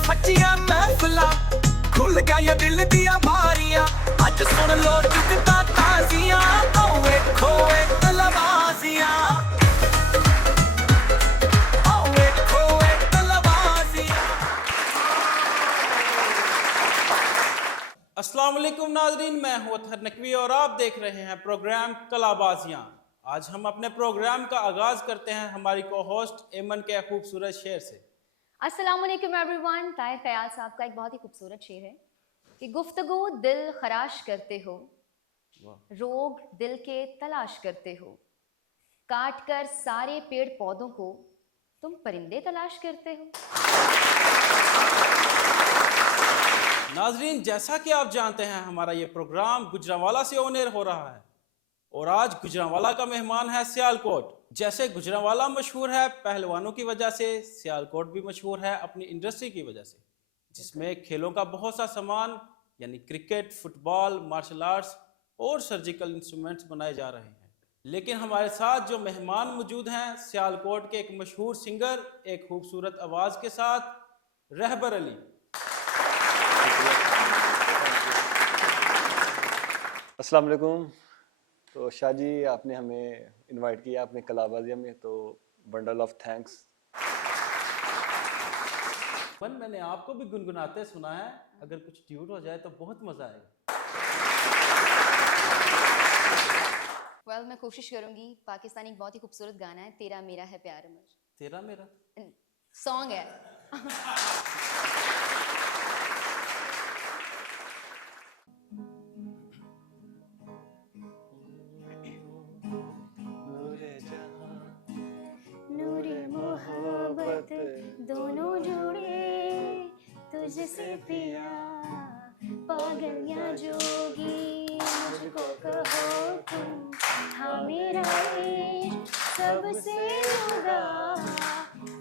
सच्चियां महफिलां खुल गया दिल दिया बारियां अज सुन लो जुगता ताजियां आओ वेखो एक लवाजियां आओ वेखो एक लवाजियां। अस्सलाम वालेकुम नाज़रीन, मैं हूं अतहर नकवी और आप देख रहे हैं प्रोग्राम कलाबाजियां। आज हम अपने प्रोग्राम का आगाज करते हैं हमारी को होस्ट एमन के खूबसूरत शेर से। अस्सलाम वालेकुम एवरीवन। ताहिर ख्याल साहब का एक बहुत ही खूबसूरत शेर है कि गुफ्तगू दिल खराश करते हो, रोग दिल के तलाश करते हो, काट कर सारे पेड़ पौधों को तुम परिंदे तलाश करते हो। नाज़रीन, जैसा कि आप जानते हैं हमारा ये प्रोग्राम गुजरांवाला से ऑन एयर हो रहा है और आज गुजरांवाला का मेहमान है सियालकोट। जैसे गुजरांवाला मशहूर है पहलवानों की वजह से, सियालकोट भी मशहूर है अपनी इंडस्ट्री की वजह से, जिसमें खेलों का बहुत सा सामान यानी क्रिकेट, फुटबॉल, मार्शल आर्ट्स और सर्जिकल इंस्ट्रूमेंट्स बनाए जा रहे हैं। लेकिन हमारे साथ जो मेहमान मौजूद हैं सियालकोट के एक मशहूर सिंगर, एक खूबसूरत आवाज़ के साथ, रहबर अली। अस्सलाम वालेकुम। तो शाह जी, आपने हमें इनवाइट किया अपने कलाबाजिया में, तो बंडल ऑफ थैंक्स। मैंने आपको भी गुनगुनाते सुना है, अगर कुछ ट्यून हो जाए तो बहुत मजा आएगा। मैं कोशिश करूंगी। पाकिस्तानी एक बहुत ही खूबसूरत गाना है, तेरा मेरा है प्यार अमर। तेरा मेरा सॉन्ग है। मोहब्बत दोनों जुड़े तुझसे पिया, पागल या जोगी मुझको कहो तुम, हाँ मेरा इश्क सबसे जुदा,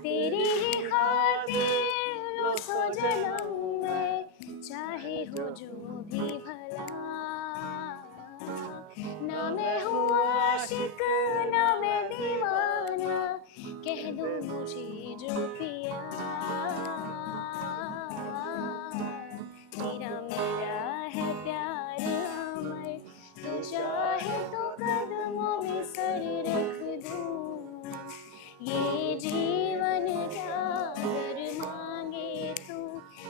तेरी ही खातिर लो सो जन्म में, चाहे हो जो भी भला, ना मैं हूँ आशिक ना मैं दीवाना, कह दो मुझे जो पिया, तेरा मेरा है प्यार अमर, तू चाहे तो कदमों में सर रख दूं, ये जीवन का अगर मांगे तू,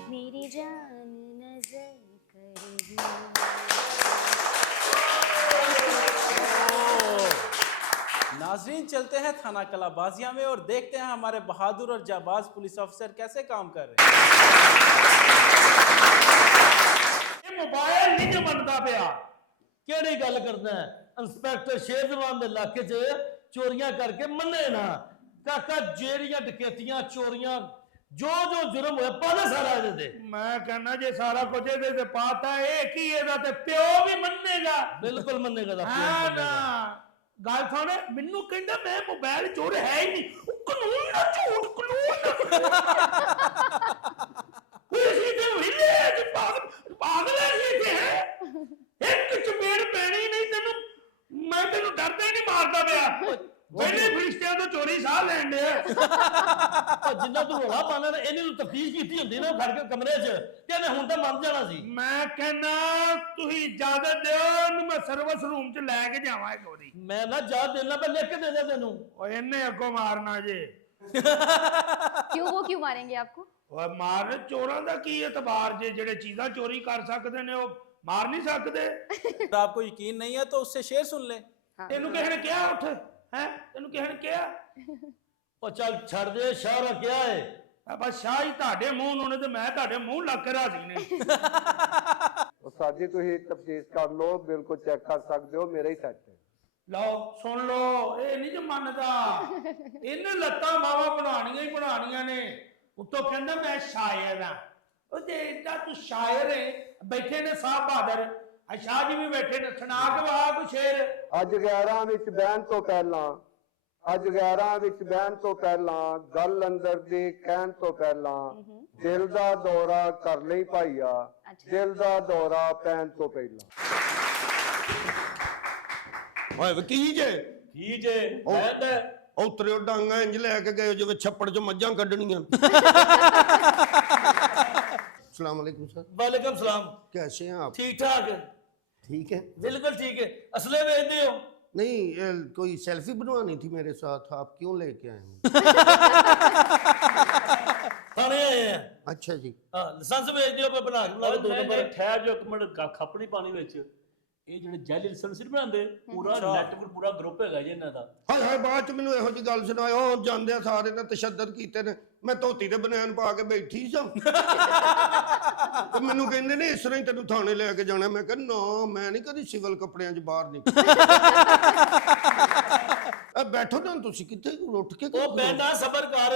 मेरी जान नजर कर दूं। नाज़रीन, चलते हैं थाना कलाबाजिया में और देखते हैं हमारे बहादुर और जाबाज पुलिस ऑफिसर कैसे काम कर रहे हैं। ये मोबाइल नहीं जो बनता पिया, केड़ी गल करना है? इंस्पेक्टर शेरजवान दे इलाके च चोरियां करके मन्ने ना काका, जेड़ियां डकैतियां चोरियां जो जो जुर्म होया पाना सारा ਇਹਦੇ ਤੇ। मैं कहना जे सारा कुछ ਇਹਦੇ ਤੇ पाता है की ਇਹਦਾ ਤੇ ਪਿਓ भी मन्नेगा। बिल्कुल मन्नेगा दा पियो। हां ना ਗੱਲ ਸੁਣ, ਮੈਨੂੰ ਕਹਿੰਦਾ ਮੈਂ ਮੋਬਾਈਲ ਚੋਰ ਹੈ ਹੀ ਨਹੀਂ, ਉਹ ਕਾਨੂੰਨ ਨਾ ਝੂਠ ਕਾਨੂੰਨ ਇਹ ਤੇ ਹਿੱਲੇ ਕਿ ਪਾਗਲ ਹੈ ਤੇ ਹੈ ਇੱਕ ਚਪੇੜ ਪੈਣੀ ਨਹੀਂ ਤੈਨੂੰ, ਮੈਂ ਤੈਨੂੰ ਡਰਦਾ ਹੀ ਨਹੀਂ ਮਾਰਦਾ ਪਿਆ, ਪਹਿਲੇ ਫਰਿਸ਼ਤਿਆਂ ਤੋਂ ਚੋਰੀ ਸਾਹ ਲੈਣ ਡਿਆ। ਜਿੰਨਾ ਤੂੰ ਰੋਲਾ ਪਾਣਾ ਤੇ ਇਹਨੇ ਨੂੰ ਤਫਤੀਸ਼ ਕੀਤੀ ਹੁੰਦੀ ਨਾ ਖੜ ਕੇ ਕਮਰੇ 'ਚ, ਤੇ ਇਹਨੇ ਹੁਣ ਤਾਂ ਮੰਨ ਜਾਣਾ ਸੀ। ਮੈਂ ਕਹਿੰਦਾ ਤੁਸੀਂ ਇਜਾਜ਼ਤ ਦਿਓ, ਉਹਨੂੰ ਮੈਂ ਸਰਵਿਸ ਰੂਮ 'ਚ ਲੈ ਕੇ ਜਾਵਾਂ ਇੱਕ ਵਾਰੀ। ਮੈਂ ਨਾ ਜਾ ਦੇਣਾ, ਮੈਂ ਲਿਖ ਕੇ ਦੇ ਦੇ ਤੈਨੂੰ। ਓਏ ਇਹਨੇ ਅੱਗੋਂ ਮਾਰਨਾ ਜੇ। क्यों? वो क्यों मारेंगे आपको? ਓਏ ਮਾਰ, ਚੋਰਾਂ ਦਾ ਕੀ ਇਤਬਾਰ ਜੇ, ਜਿਹੜੇ ਚੀਜ਼ਾਂ ਚੋਰੀ ਕਰ ਸਕਦੇ ਨੇ ਉਹ ਮਾਰ ਨਹੀਂ ਸਕਦੇ। अगर आपको यकीन नहीं है तो उससे शेर सुन ले। ਤੈਨੂੰ ਕਿਸੇ ਨੇ ਕਿਹਾ ਉੱਠ ਹੈ? ਤੈਨੂੰ ਕਿਸੇ ਨੇ ਕਿਹਾ? ਉਹ ਚੱਲ ਛੱਡ ਦੇ, ਸ਼ਾਹ ਰੱਖਿਆ ਹੈ ਬਸ, ਸ਼ਾਹ ਹੀ ਤੁਹਾਡੇ ਮੂੰਹ ਨੂੰ ਨੇ ਤੇ ਮੈਂ ਤੁਹਾਡੇ ਮੂੰਹ ਲੱਗ ਕੇ ਰਾਜੀ ਨੇ। ਉਸਤਾਦ ਜੀ ਤੁਸੀਂ ਤਫਤੀਸ਼ ਕਰ ਲਓ, ਬਿਲਕੁਲ ਚੈੱਕ ਕਰ ਸਕਦੇ ਹੋ, ਮੇਰਾ ਹੀ ਸੈੱਟ ਹੈ। ਲਓ ਸੁਣ ਲਓ, ਇਹ ਨਹੀਂ ਜੇ ਮੰਨਦਾ, ਇਹਨੇ ਲੱਤਾਂ ਬਾਵਾ ਬਣਾਉਣੀਆਂ ਹੀ ਬਣਾਉਣੀਆਂ ਨੇ। ਉੱਤੋਂ ਕਹਿੰਦਾ ਮੈਂ ਸ਼ਾਇਰ ਹਾਂ। ਉਹ ਜੇ ਏਦਾਂ ਤੂੰ ਸ਼ਾਇਰ ਹੈ, ਬੈਠੇ ਨੇ ਸਾਹਿਬ ਬਹਾਦਰ, ਸ਼ਾਹ ਜੀ ਵੀ ਬੈਠੇ ਨੇ, ਸੁਣਾ ਕੇ ਵਾਹ ਤੂੰ ਸ਼ੇਰ। ਅੱਜ 11 ਵਿੱਚ ਬਹਿਣ ਤੋਂ ਪਹਿਲਾਂ, ਅੱਜ 11 ਵਿੱਚ ਬਹਿਣ ਤੋਂ ਪਹਿਲਾਂ, ਗੱਲ ਅੰਦਰ ਦੀ ਕਹਿਣ ਤੋਂ ਪਹਿਲਾਂ, ਦਿਲ ਦਾ ਦੌਰਾ ਕਰ ਲਈ ਭਾਈਆ, ਦਿਲ ਦਾ ਦੌਰਾ ਪੈਣ ਤੋਂ ਪਹਿਲਾਂ। ਓਏ ਵਕੀਲ ਜੇ ਕੀ ਜੇ ਕਹਿੰਦਾ ਉਤਰਿਓ ਡਾਂਗਾ ਇੰਜ ਲੈ ਕੇ ਗਏ ਜਿਵੇਂ ਛੱਪੜ 'ਚ ਮੱਝਾਂ ਕੱਢਣੀਆਂ। अस्सलाम वालेकुम सर, वालेकुम सलाम। कैसे हैं आप? ठीक ठाक, ठीक है। बिल्कुल ठीक है। असले भेजते हो? नहीं कोई सेल्फी बनवानी थी मेरे साथ, आप क्यों लेके आए हैं? थाने आए हैं। अच्छा जी। हाँ, लाइसेंस भेज दियो, मैं बना के ला के 2 नंबर। ਠਹਿਰ ਜੋ ਇੱਕ ਮਿੰਟ ਖੱਪ ਨਹੀਂ ਪਾਣੀ ਵਿੱਚ ਇਹ ਜਿਹੜੇ ਜੈਲੀ ਲਾਇਸੈਂਸ ਨਹੀਂ ਬਣਾਉਂਦੇ ਪੂਰਾ ਨੈਟਵਰਕ ਪੂਰਾ ਗਰੁੱਪ ਹੈਗਾ ਜੀ ਇਹਨਾਂ ਦਾ ਹਾਏ ਹਾਏ ਬਾਅਦ ਚ ਮੈਨੂੰ ਇਹੋ ਜਿਹੀ ਗੱਲ ਸੁਣਾਇਓ ਜਾਂਦੇ ਆ ਸਾਰੇ ਨੇ ਤਸ਼ੱਦਦ ਕੀਤੇ ਨੇ ਮੈਂ ਧੋਤੀ ਤੇ ਬਨੈਣ ਪਾ ਕੇ ਬੈਠੀ ਸਾਂ ਤੇ ਮੈਨੂੰ ਕਹਿੰਦੇ ਨੇ ਇਸ ਤਰ੍ਹਾਂ ਹੀ ਤੈਨੂੰ ਥਾਣੇ ਲੈ ਕੇ ਜਾਣਾ ਮੈਂ ਕਿਹਾ ਨਾ ਮੈਂ ਨਹੀਂ ਕਦੀ ਸਿਵਲ ਕੱਪੜਿਆਂ 'ਚ ਬਾਹਰ ਨਿਕਲਿਆ ਬੈਠੋ ਨਾ ਤੁਸੀਂ ਕਿੱਥੇ ਉੱਠ ਕੇ ਉਹ ਬੈਠਾ ਸਬਰ ਕਰ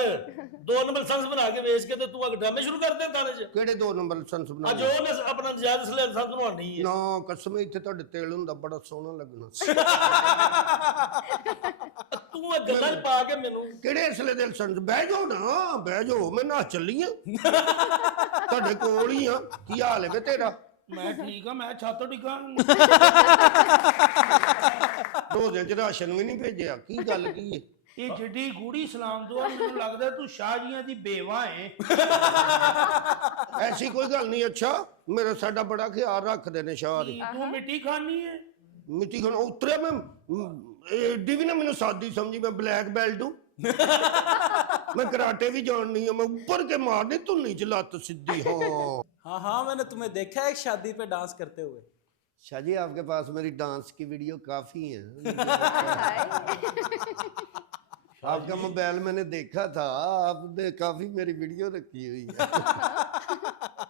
2 ਨੰਬਰ ਲਾਇਸੈਂਸ ਬਣਾ ਕੇ ਵੇਚ ਕੇ ਤੇ ਤੂੰ ਅਗ ਡਰਾਮੇ ਸ਼ੁਰੂ ਕਰ ਦੇ ਥਾਣੇ 'ਚ ਕਿਹੜੇ 2 ਨੰਬਰ ਲਾਇਸੈਂਸ ਅੱਜ ਬਣਾਉਣੇ ਉਹਨੇ ਆਪਣਾ ਨਜਾਇਜ਼ ਲਾਇਸੈਂਸ ਬਣਵਾਉਣੀ ਹੈ ਨਾ ਕਸਮ ਇੱਥੇ ਤੁਹਾਡੇ ਤੇਲ ਹੁੰਦਾ ਬੜਾ ਸੋਹਣਾ ਲੱਗਣਾ ਤੂੰ ਇਹ ਗੱਲਾਂ 'ਚ ਪਾ ਕੇ ਮੈਨੂੰ ਕਿਹੜੇ ਅਸਲੇ ਦੇ ਲਾਇਸੈਂਸ ਬਹਿ ਜਾਓ ਨਾ ਬਹਿ ਜਾਓ ਮੈਂ ਨਾ ਚੱਲੀ ਆ ਤੁਹਾਡੇ ਕੋਲ ਹੀ ਆ ਕੀ ਹਾਲ ਹੈ ਵੇ ਤੇਰਾ ਮੈਂ ਠੀਕ ਆ ਮੈਂ ਛੱਤ ਡਿੱਗਾ ਰੋਜ਼ਾਂ 'ਚ ਰਾਸ਼ਨ ਵੀ ਨਹੀਂ ਭੇਜਿਆ ਕੀ ਗੱਲ ਕੀ ਹੈ ਇਹ ਜਿੱਡੀ ਗੂੜੀ ਸਲਾਮ ਦੁਆ ਮੈਨੂੰ ਲੱਗਦਾ ਤੂੰ ਸ਼ਾਹਜੀਆਂ ਦੀ ਬੇਵਾ ਹੈ ਐਸੀ ਕੋਈ ਗੱਲ ਨਹੀਂ ਅੱਛਾ ਮੇਰਾ ਸਾਡਾ ਬੜਾ ਖਿਆਲ ਰੱਖਦੇ ਨੇ ਸ਼ਾਹ ਦੀ ਤੂੰ ਮਿੱਟੀ ਖਾਣੀ ਹੈ ਮਿੱਟੀ ਖਾਣ ਉਤਰਿਆ ਮੈਂ ਏਡੀ ਵੀ ਨਾ ਮੈਨੂੰ ਸਾਦੀ ਸਮਝੀ ਮੈਂ ਬਲੈਕ ਬੈਲਟ ਹੂੰ मैं कराटे भी जाननी है मैं ऊपर के मारने तो नहीं चलाता सीधी हाँ हाँ मैंने तुम्हें देखा है एक शादी पे डांस करते हुए शाह जी आपके पास मेरी डांस की वीडियो काफी है आपका मोबाइल मैंने देखा था आपने काफी मेरी वीडियो रखी हुई है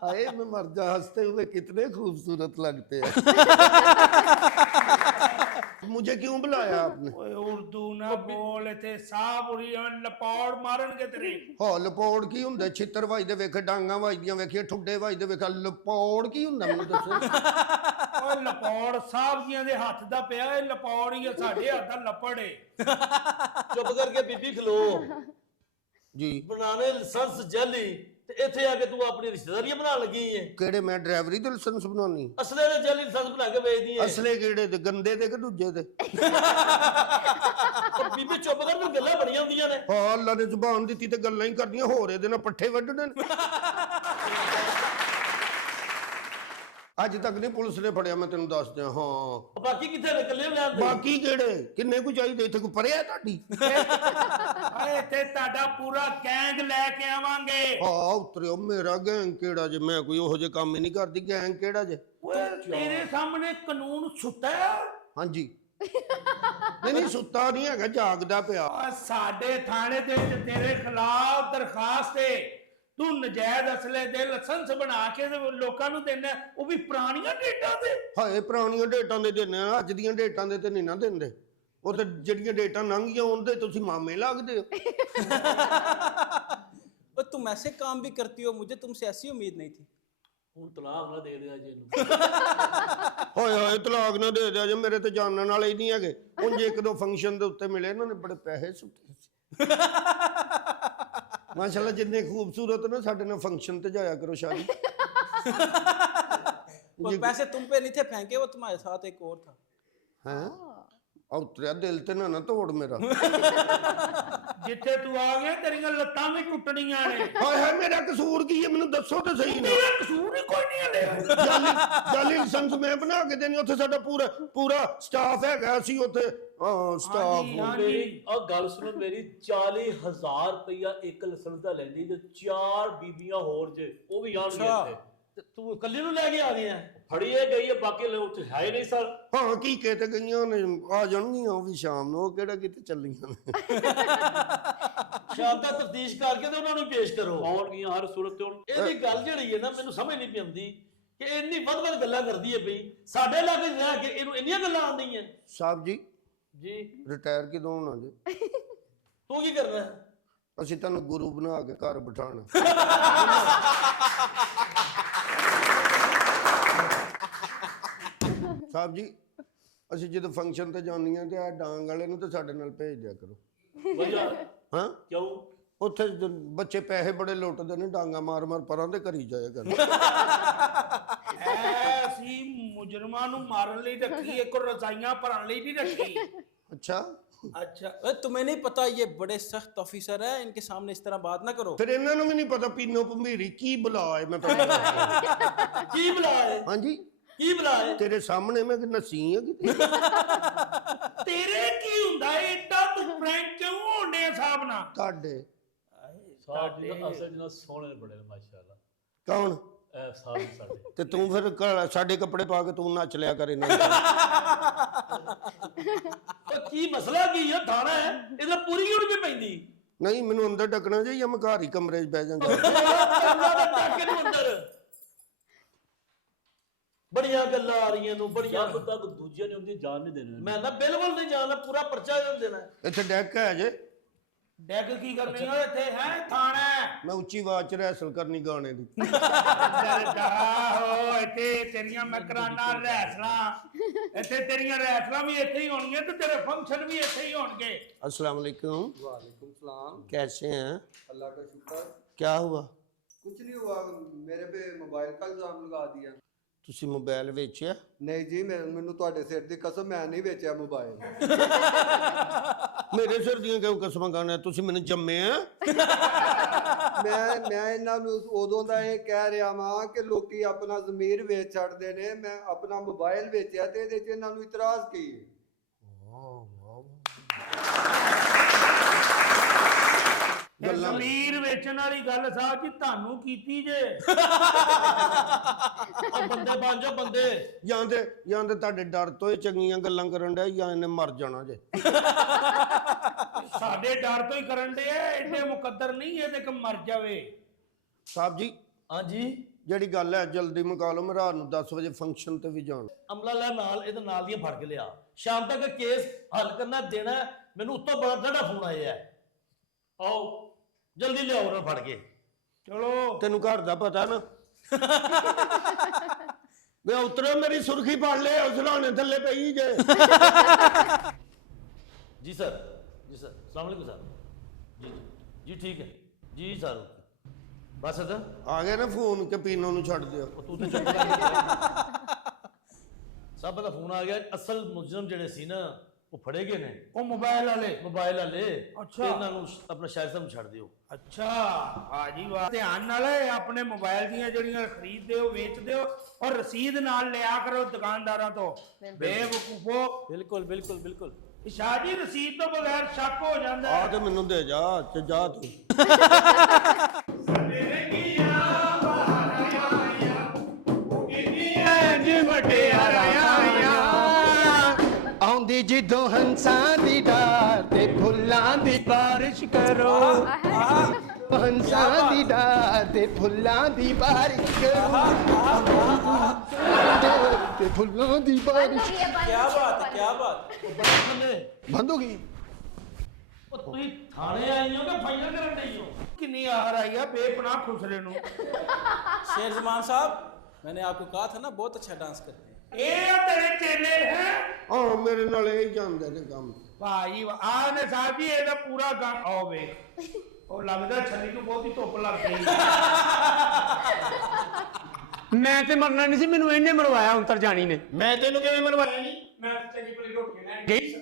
आए मैं मर जा हंसते हुए कितने खूबसूरत लगते हैं मुझे क्यों बुलाया आपने उर्दू ना बोल थे साहब लपौड़ मारनगे तेरे ਹਾਂ ਲਪੌੜ ਕੀ ਹੁੰਦਾ ਛਿੱਤਰ ਵੱਜਦੇ ਵੇਖ ਡਾਂਗਾ ਵੱਜਦੀਆਂ ਵੇਖੀਏ ਠੁੱਡੇ ਵੱਜਦੇ ਵੇਖ ਲਪੌੜ ਕੀ ਹੁੰਦਾ ਮੈਨੂੰ ਦੱਸੋ ਓਏ ਲਪੌੜ ਸਾਹਿਬ ਜੀਆਂ ਦੇ ਹੱਥ ਦਾ ਪਿਆ ਇਹ ਲਪੌੜ ਹੀ ਆ ਸਾਡੇ ਹੱਥ ਦਾ ਲੱਪੜ ਏ ਚੁੱਪ ਕਰਕੇ ਬੀਬੀ ਖਲੋ ਜੀ ਬਣਾਣੇ ਲਾਇਸੈਂਸ ਜੈਲੀ ਤੇ ਇੱਥੇ ਆ ਕੇ ਤੂੰ ਆਪਣੀ ਰਿਸ਼ਤੇਦਾਰੀਆਂ ਬਣਾ ਲੱਗੀ ਏ ਕਿਹੜੇ ਮੈਂ ਡਰਾਈਵਰੀ ਦੇ ਲਾਇਸੈਂਸ ਬਣਾਉਣੀ ਅਸਲੇ ਦੇ ਜੈਲੀ ਲਾਇਸੈਂਸ ਬਣਾ ਕੇ ਵੇਚਦੀ ਏ ਅਸਲੇ ਕਿਹੜੇ ਤੇ ਗੰਦੇ ਤੇ ਕਿ ਦੂਜੇ ਤੇ ਉਹ ਬੀਬੀ ਚੁੱਪ ਕਰ ਤੂੰ ਗੱਲਾਂ ਬੜੀਆਂ ਹੁੰਦੀਆਂ ਨੇ ਹਾਂ ਅੱਲਾ ਨੇ ਜ਼ੁਬਾਨ ਦਿੱਤੀ ਤੇ ਗੱਲਾਂ ਹੀ ਕਰਦੀਆਂ ਹੋਰ ਇਹਦੇ ਨਾਲ ਪੱਠੇ ਵੱਢਣੇ ਨੇ ਅੱਜ ਤੱਕ ਨਹੀਂ ਪੁਲਿਸ ਨੇ ਫੜਿਆ ਮੈਂ ਤੈਨੂੰ ਦੱਸ ਦਿਆਂ ਹਾਂ ਬਾਕੀ ਕਿੱਥੇ ਨੇ ਇਕੱਲੇ ਲੈਣ ਦੇ ਬਾਕੀ ਕਿਹੜੇ ਕਿੰਨੇ ਕੁ ਚਾਹੀਦੇ ਇੱਥੇ ਕੋਈ ਪਰਿਆ ਤੁਹਾਡੀ ਓਏ ਤੇ ਤੁਹਾਡਾ ਪੂਰਾ ਗੈਂਗ ਲੈ ਕੇ ਆਵਾਂਗੇ ਹਾਂ ਉਤਰਿਓ ਮੇਰਾ ਗੈਂਗ ਕਿਹੜਾ ਜੇ ਮੈਂ ਕੋਈ ਉਹੋ ਜਿਹੇ ਕੰਮ ਹੀ ਨਹੀਂ ਕਰਦੀ ਗੈਂਗ ਕਿਹੜਾ ਜੇ ਓਏ ਤੇਰੇ ਸਾਹਮਣੇ ਕਾਨੂੰਨ ਸੁੱਤਾ ਹੈ ਹਾਂਜੀ ਨਹੀਂ ਸੁੱਤਾ ਨਹੀਂ ਹੈਗਾ ਜਾਗਦਾ ਪਿਆ ਸਾਡੇ ਥਾਣੇ ਦੇ ਵਿੱਚ ਤੇਰੇ ਖਿਲਾਫ ਦਰਖਾਸਤ ਹੈ ਤੂੰ ਨਜਾਇਜ਼ ਅਸਲੇ ਦੇ ਲਾਇਸੈਂਸ ਬਣਾ ਕੇ ਲੋਕਾਂ ਨੂੰ ਦੇਣਾ ਉਹ ਵੀ ਪੁਰਾਣੀਆਂ ਡੇਟਾਂ ਤੇ ਹਾਏ ਪੁਰਾਣੀਆਂ ਡੇਟਾਂ ਦੇ ਦਿੰਦੇ ਆ ਅੱਜ ਦੀਆਂ ਡੇਟਾਂ ਦੇ ਤੇ ਨਹੀਂ ਨਾ ਦਿੰਦੇ ਉਹ ਤੇ ਜਿਹੜੀਆਂ ਡੇਟਾਂ ਲੰਘੀਆਂ ਉਹਦੇ ਤੁਸੀਂ ਮਾਮੇ ਲੱਗਦੇ ਹੋ और तुम ऐसे काम भी करती हो मुझे तुमसे ऐसी उम्मीद नहीं थी ਹੁਣ ਤਲਾਕ ਨਾ ਦੇ ਦਿਆ ਜੀ ਇਹਨੂੰ ਹਾਏ ਹਾਏ ਤਲਾਕ ਨਾ ਦੇ ਦਿਆ ਜੇ ਮੇਰੇ ਤੇ ਜਾਣਨ ਵਾਲੇ ਹੀ ਨਹੀਂ ਹੈਗੇ ਉਂਝ ਇੱਕ ਦੋ ਫੰਕਸ਼ਨ ਦੇ ਉੱਤੇ ਮਿਲੇ ਇਹਨਾਂ ਨੇ ਬੜੇ ਪੈਸੇ ਸੁੱਟੇ ਸੀ ਮਾਸ਼ਾਅੱਲਾ ਜਿੰਨੇ ਖੂਬਸੂਰਤ ਨੇ ਸਾਡੇ ਨਾਲ ਫੰਕਸ਼ਨ ਤੇ ਜਾਇਆ ਕਰੋ ਸ਼ਾਦੀ और पैसे तुम पे नहीं थे फेंके वो तुम्हारे साथ एक और था हैं ਉਤਰਿਆ ਦਿਲ ਤੇ ਨਾ ਤੋੜ ਮੇਰਾ ਜਿੱਥੇ ਤੂੰ ਆ ਗਿਆ ਤੇਰੀਆਂ ਲੱਤਾਂ ਵੀ ਟੁੱਟਣੀਆਂ ਨੇ ਹਾਏ ਹਾਏ ਮੇਰਾ ਕਸੂਰ ਕੀ ਹੈ ਮੈਨੂੰ ਦੱਸੋ ਤੇ ਸਹੀ ਨਾ ਮੇਰਾ ਕਸੂਰ ਹੀ ਕੋਈ ਨਹੀਂ ਹਲੇ ਜਾਲੀ ਲਾਇਸੈਂਸ ਮੈਂ ਬਣਾ ਕੇ ਦੇਣੀ ਉੱਥੇ ਸਾਡਾ ਪੂਰਾ ਸਟਾਫ ਹੈਗਾ ਸੀ ਉੱਥੇ ਸਟਾਫ ਮੇਰੀ ਆ ਗੱਲ ਸੁਣੋ ਮੇਰੀ 40,000 ਰੁਪਇਆ ਇੱਕ ਲਾਇਸੈਂਸ ਦਾ ਲੈਂਦੀ ਤੇ 4 ਬੀਬੀਆਂ ਹੋਰ ਜੇ ਉਹ ਵੀ ਆਣਗੀਆਂ ਇੱਥੇ ਤੇ ਤੂੰ ਇਕੱਲੇ ਨੂੰ ਲੈ ਕੇ ਆ ਗਿਆ ਫੜੀਏ ਗਈ ਹੈ ਬਾਕੀ ਲੋਕ ਹੈ ਹੀ ਨਹੀਂ ਸਰ ਹਾਂ ਕੀ ਤੇ ਗਈਆਂ ਨੇ ਆ ਜਾਣਗੀਆਂ ਉਹ ਵੀ ਸ਼ਾਮ ਨੂੰ ਉਹ ਕਿਹੜਾ ਕਿਤੇ ਚੱਲੀਆਂ ਨੇ ਸ਼ਾਮ ਤੱਕ ਤਫਤੀਸ਼ ਕਰਕੇ ਤੇ ਉਹਨਾਂ ਨੂੰ ਪੇਸ਼ ਕਰੋ ਆਉਣਗੀਆਂ ਹਰ ਸੂਰਤ ਤੇ ਹੁਣ ਇਹਦੀ ਗੱਲ ਜਿਹੜੀ ਹੈ ਨਾ ਮੈਨੂੰ ਸਮਝ ਨਹੀਂ ਪੈਂਦੀ ਕਿ ਇੰਨੀ ਵੱਧ ਗੱਲਾਂ ਕਰਦੀ ਹੈ ਬਈ ਸਾਡੇ ਇਲਾਕੇ 'ਚ ਰਹਿ ਕੇ ਇਹਨੂੰ ਇੰਨੀਆਂ ਗੱਲਾਂ ਆਉਂਦੀਆਂ ਸਾਹਿਬ ਜੀ ਜੀ ਰਿਟਾਇਰ ਕਿਦੋਂ ਹੋਣਾ ਜੀ ਤੂੰ ਕੀ ਕਰਨਾ ਅਸੀਂ ਤੁਹਾਨੂੰ ਗੁਰੂ ਬਣਾ ਕੇ ਘਰ ਬਿਠਾਣਾ ਸਾਹਿਬ ਜੀ ਅਸੀਂ ਜਦੋਂ ਫੰਕਸ਼ਨ ਤੇ ਜਾਂਦੀਆਂ ਤੇ ਆ ਡਾਂਗ ਵਾਲੇ ਨੂੰ ਤੇ ਸਾਡੇ ਨਾਲ ਭੇਜ ਦਿਆ ਕਰੋ ਭਈਆ ਹਾਂ ਕਿਉਂ ਉੱਥੇ ਬੱਚੇ ਪੈਸੇ ਬੜੇ ਲੁੱਟਦੇ ਨੇ ਡਾਂਗਾ ਮਾਰ ਮਾਰ ਪਰਾਂ ਤੇ ਕਰੀ ਜਾਇਆ ਕਰ ਅਸੀਂ ਮੁਜਰਮਾਂ ਨੂੰ ਮਾਰਨ ਲਈ ਰੱਖੀ ਇੱਕ ਰਜ਼ਾਈਆਂ ਭਰਨ ਲਈ ਨਹੀਂ ਰੱਖੀ ਅੱਛਾ अच्छा अरे तुम्हें नहीं पता ये बड़े सख्त ऑफिसर है, इनके सामने इस तरह बात ना करो। ਫਿਰ ਇਹਨਾਂ ਨੂੰ ਵੀ ਨਹੀਂ ਪਤਾ ਪੀਨੋ ਭੰਬੀਰੀ ਕੀ ਬੁਲਾ ਹੈ ਮੈਂ ਪਹਿਲਾਂ की बुलाए ਹਾਂਜੀ की बुलाए ਤੇਰੇ ਸਾਹਮਣੇ ਮੈਂ ਨਸੀ ਆ ਕਿਤੇ तेरे की हुंदा एडा तू फ्रैंक क्यों होने साहब ना ਤੁਹਾਡੇ ਸਾਡੇ ਤਾਂ ਅਸਲ ਜਨਾ ਸੋਹਣੇ ਬੜੇ ਨੇ ਮਾਸ਼ਾਅੱਲਾ। ਕੌਣ ਇਹ ਸਾਡੇ ਤੇ ਤੂੰ ਫਿਰ ਸਾਡੇ ਕੱਪੜੇ ਪਾ ਕੇ ਤੂੰ ਨੱਚ ਲਿਆ ਕਰ ਇਹਨਾਂ ਨਾਲ। की मसला की है थाना है इधर पूरी क्यों नहीं पैंदी ਨਹੀਂ ਮੈਨੂੰ ਅੰਦਰ ਡੱਕਣਾ ਜੇ ਜਾਂ ਮੈਂ ਘਰ ਹੀ ਕਮਰੇ 'ਚ ਬਹਿ ਜਾਂਗਾ के नु अंदर बड़ियां गल्लां आ रही नु बड़ियां ਜਦ ਤੱਕ ਦੂਜੇ ਨੇ ਉਹਦੀ ਜਾਨ ਨਹੀਂ ਦੇਣੀ। मैं ना बिल्कुल नहीं जानना पूरा पर्चा देना ਇੱਥੇ ਡੈਕ ਹੈ ਜੇ ਡੈਕ ਕੀ ਕਰਨੀ ਓਏ ਇੱਥੇ ਹੈ ਥਾਣਾ ਮੈਂ ਉੱਚੀ ਆਵਾਜ਼ 'ਚ ਰੈਸਲ ਕਰਨੀ ਗਾਣੇ ਦੀ ਹੋ ਇੱਥੇ ਤੇਰੀਆਂ ਮੈਂ ਕਰਾਨਾ ਰੈਸਲਾਂ ਇੱਥੇ ਤੇਰੀਆਂ ਰੈਸਲਾਂ ਵੀ ਇੱਥੇ ਹੀ ਹੋਣਗੀਆਂ ਤੇ ਤੇਰੇ ਫੰਕਸ਼ਨ ਵੀ ਇੱਥੇ ਹੀ ਹੋਣਗੇ। अस्सलाम वालेकुम। वालेकुम सलाम। कैसे हैं? अल्लाह का शुक्र। क्या हुआ? कुछ नहीं हुआ, मेरे पे मोबाइल का इल्जाम लगा दिया। ਤੁਸੀਂ ਮੋਬਾਈਲ ਵੇਚਿਆ? ਨਹੀਂ ਜੀ, ਮੈਨੂੰ ਤੁਹਾਡੇ ਸਿਰ ਦੀ ਕਸਮ, ਮੈਂ ਨਹੀਂ ਵੇਚਿਆ ਮੋਬਾਈਲ। ਮੇਰੇ ਸਿਰ ਦੀਆਂ ਕਿਉਂ ਕਸਮਾਂ ਖਾਣੇ? ਤੁਸੀਂ ਮੈਨੂੰ ਜੰਮਿਆ? ਮੈਂ ਇਹਨਾਂ ਨੂੰ ਉਦੋਂ ਦਾ ਇਹ ਕਹਿ ਰਿਹਾ ਵਾਂ ਕਿ ਲੋਕੀ ਆਪਣਾ ਜ਼ਮੀਰ ਵੇਚ ਛੱਡਦੇ ਨੇ, ਮੈਂ ਆਪਣਾ ਮੋਬਾਈਲ ਵੇਚਿਆ ਤੇ ਇਹਦੇ 'ਚ ਇਹਨਾਂ ਨੂੰ ਇਤਰਾਜ਼ ਕੀ ਹੈ? ਜ਼ਮੀਰ ਵੇਚਣ ਵਾਲੀ ਗੱਲ ਸਾਹਿਬ ਜੀ ਤੁਹਾਨੂੰ ਕੀਤੀ ਜੇ ਉਹ ਬੰਦੇ ਬਣ ਜਾਓ ਬੰਦੇ ਜਾਂ ਤੇ ਤੁਹਾਡੇ ਡਰ ਤੋਂ ਇਹ ਚੰਗੀਆਂ ਗੱਲਾਂ ਕਰਨ ਡਿਆ ਜਾਂ ਇਹਨੇ ਮਰ ਜਾਣਾ ਜੇ। ਸਾਡੇ ਡਰ ਤੋਂ ਹੀ ਕਰਨ ਦੇ ਐਡੇ ਮੁਕੱਦਰ ਨਹੀਂ ਇਹ ਤੇ ਕਿ ਮਰ ਜਾਵੇ। ਸਾਹਿਬ ਜੀ ਹਾਂਜੀ ਜਿਹੜੀ ਗੱਲ ਹੈ ਜਲਦੀ ਮੁਕਾ ਲਓ, ਮੈਂ ਰਾਤ ਨੂੰ 10 ਵਜੇ ਫੰਕਸ਼ਨ ਤੇ ਵੀ ਜਾਣਾ। ਅਮਲਾ ਲੈ ਨਾਲ ਇਹਦੇ ਨਾਲ ਦੀਆਂ ਫੜ ਕੇ ਲਿਆ, ਸ਼ਾਮ ਤੱਕ ਕੇਸ ਹੱਲ ਕਰਨਾ ਦੇਣਾ। ਮੈਨੂੰ ਉੱਤੋਂ ਬੜਾ ਡਾਢਾ ਫੋਨ ਆਇਆ ਹੈ, ਆਓ ਜਲਦੀ ਲਿਆਓ ਉਹਨਾਂ ਫੜ ਕੇ। ਚਲੋ ਤੈਨੂੰ ਘਰ ਦਾ ਪਤਾ ਨਾ। ਮੈਂ ਉਤਰਿਆ ਮੇਰੀ ਸੁਰਖੀ ਪੜ ਲੈ, ਉਸ ਲਾਣੇ ਥੱਲੇ ਪਈ ਜੇ। जी सर अस्सलाम वालेकुम सर। जी ठीक है जी सर बस सर ਆ ਗਿਆ ਨਾ ਫੋਨ ਕਿ ਪੀਨੋ ਨੂੰ ਛੱਡ ਦਿਓ। तू तो चुप सब ਦਾ ਫੋਨ ਆ ਗਿਆ। ਅਸਲ ਮੁਜਰਮ ਜਿਹੜੇ ਸੀ ਨਾ ਉਹ ਫੜੇ ਗਏ ਨੇ, ਉਹ ਮੋਬਾਈਲ ਵਾਲੇ। ਅੱਛਾ ਇਹਨਾਂ ਨੂੰ ਆਪਣਾ ਸ਼ਾਇਦ ਸਮ ਛੱਡ ਦਿਓ। ਅੱਛਾ ਆ ਜੀ ਵਾਹ, ਧਿਆਨ ਨਾਲ ਆਪਣੇ ਮੋਬਾਈਲ ਦੀਆਂ ਜਿਹੜੀਆਂ ਖਰੀਦਦੇ ਹੋ ਵੇਚਦੇ ਹੋ ਔਰ ਰਸੀਦ ਨਾਲ ਲਿਆ ਕਰੋ ਦੁਕਾਨਦਾਰਾਂ ਤੋਂ। ਬੇਵਕੂਫੋ। बिल्कुल बिल्कुल बिल्कुल। ਸ਼ਾਹ ਜੀ ਰਸੀਦ ਤੋਂ ਬਗੈਰ ਸ਼ੱਕ ਹੋ ਜਾਂਦਾ ਆ ਤੇ ਮੈਨੂੰ ਦੇ ਜਾ ਤੇ ਜਾ ਤੂੰ। ਆਉਂਦੀ ਜਿੱਦੋਂ ਹੰਸਾਂ ਦੀ ਡਾਰ ਤੇ ਫੁੱਲਾਂ ਦੀ ਬਾਰਿਸ਼ ਕਰੋ। ਹੰਸਾਂ ਦੀ ਡਾਰ ਤੇ ਫੁੱਲਾਂ ਦੀ ਬਾਰਿਸ਼ ਕਰੋ। ਤੇ ਫੁੱਲਾਂ ਦੀ ਬਾਰਿਸ਼। क्या बात है, क्या बात? ਬੰਦ ਹੋ ਗਈ। ਉਹ ਤੁਸੀਂ ਥਾਣੇ ਆਈ ਹੋ ਕਿ ਫਾਈਨਲ ਕਰਨ ਨਹੀਂ ਹੋ? ਕਿੰਨੀ ਆਹਰ ਆਈ ਆ ਬੇਪਨਾਹ ਖੁਸਰੇ ਨੂੰ। शेर जमान साहब, मैंने आपको कहा था ना बहुत अच्छा डांस करते हैं। ਇਹ ਤੇਰੇ ਚੇਲੇ ਹੈ ਹਾਂ ਮੇਰੇ ਨਾਲ ਇਹ ਜਾਂਦੇ ਨੇ ਕੰਮ। ਭਾਈ ਆਹ ਨੇ ਸਾਹਿਬ ਜੀ ਇਹਦਾ ਪੂਰਾ ਗਾਣਾ ਆਓ ਵੇਖ। ਉਹ ਲੱਗਦਾ ਛੱਲੀ ਨੂੰ ਬਹੁਤੀ ਧੁੱਪ ਲੱਗ ਗਈ। ਮੈਂ ਤੇ ਮਰਨਾ ਨਹੀਂ ਸੀ, ਮੈਨੂੰ ਇਹਨੇ ਮਰਵਾਇਆ ਉਂਤਰ ਜਾਣੀ ਨੇ। ਮੈਂ ਤੈਨੂੰ ਕਿਵੇਂ ਮਰਵਾਇਆ ਨਹੀਂ? ਮੈਂ ਚੰਗੀ ਭਲੀ ਰੋਟੀਆਂ ਲੈਣ ਗਈ।